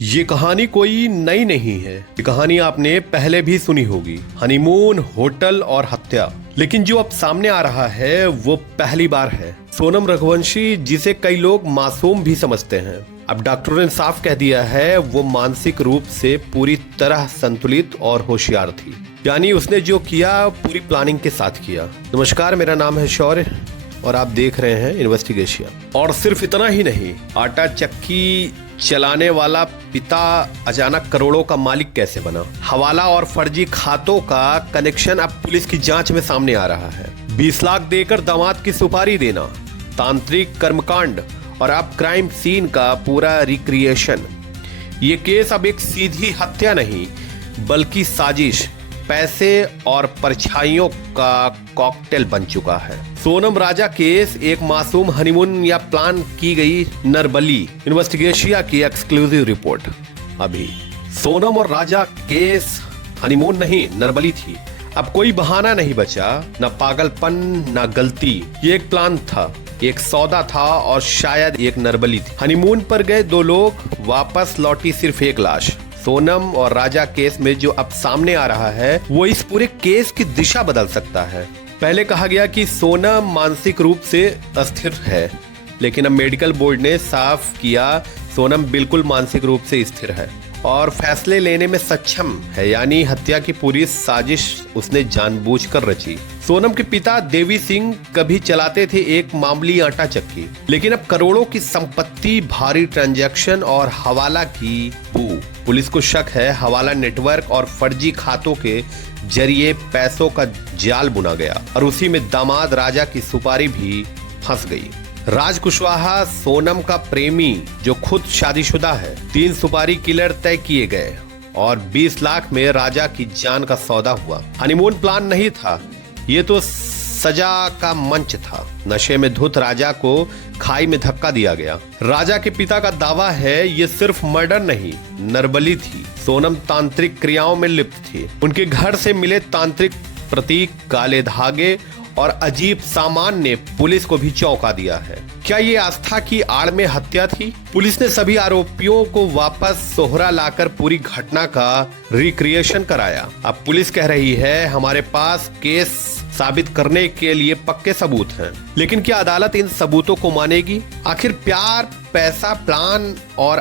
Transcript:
ये कहानी कोई नई नहीं है। ये कहानी आपने पहले भी सुनी होगी, हनीमून, होटल और हत्या। लेकिन जो अब सामने आ रहा है वो पहली बार है। सोनम रघुवंशी, जिसे कई लोग मासूम भी समझते हैं, अब डॉक्टरों ने साफ कह दिया है वो मानसिक रूप से पूरी तरह संतुलित और होशियार थी। यानी उसने जो किया पूरी प्लानिंग के साथ किया। नमस्कार, मेरा नाम है शौर्य और आप देख रहे हैं इन्वेस्टिगेशन। और सिर्फ इतना ही नहीं, आटा चक्की चलाने वाला पिता अचानक करोड़ों का मालिक कैसे बना। हवाला और फर्जी खातों का कनेक्शन अब पुलिस की जांच में सामने आ रहा है। 20 लाख देकर दामाद की सुपारी देना, तांत्रिक कर्मकांड और अब क्राइम सीन का पूरा रिक्रिएशन। ये केस अब एक सीधी हत्या नहीं बल्कि साजिश, पैसे और परछाइयों का कॉकटेल बन चुका है। सोनम राजा केस एक मासूम हनीमून या प्लान की गई नरबली। इन्वेस्टिगेशिया की एक्सक्लूसिव रिपोर्ट। अभी सोनम और राजा केस हनीमून नहीं, नरबली थी। अब कोई बहाना नहीं बचा, न पागलपन न गलती। ये एक प्लान था, एक सौदा था और शायद एक नरबली थी। हनीमून पर गए दो लोग, वापस लौटी सिर्फ एक लाश। सोनम और राजा केस में जो अब सामने आ रहा है वो इस पूरे केस की दिशा बदल सकता है। पहले कहा गया कि सोनम मानसिक रूप से अस्थिर है, लेकिन अब मेडिकल बोर्ड ने साफ किया सोनम बिल्कुल मानसिक रूप से स्थिर है और फैसले लेने में सक्षम है। यानी हत्या की पूरी साजिश उसने जानबूझकर रची। सोनम के पिता देवी सिंह कभी चलाते थे एक मामूली आटा चक्की, लेकिन अब करोड़ों की संपत्ति, भारी ट्रांजैक्शन और हवाला की बू। पुलिस को शक है हवाला नेटवर्क और फर्जी खातों के जरिए पैसों का जाल बुना गया और उसी में दामाद राजा की सुपारी भी फंस गई। राज कुशवाहा, सोनम का प्रेमी जो खुद शादीशुदा है, 3 सुपारी किलर तय किए गए और 20 लाख में राजा की जान का सौदा हुआ। हनीमून प्लान नहीं था, ये तो सजा का मंच था। नशे में धुत राजा को खाई में धक्का दिया गया। राजा के पिता का दावा है ये सिर्फ मर्डर नहीं, नरबली थी। सोनम तांत्रिक क्रियाओं में लिप्त थी। उनके घर से मिले तांत्रिक प्रतीक, काले धागे और अजीब सामान ने पुलिस को भी चौंका दिया है। क्या ये आस्था की आड़ में हत्या थी? पुलिस ने सभी आरोपियों को वापस सोहरा लाकर पूरी घटना का रिक्रिएशन कराया। अब पुलिस कह रही है हमारे पास केस साबित करने के लिए पक्के सबूत हैं। लेकिन क्या अदालत इन सबूतों को मानेगी? आखिर प्यार, पैसा, प्लान और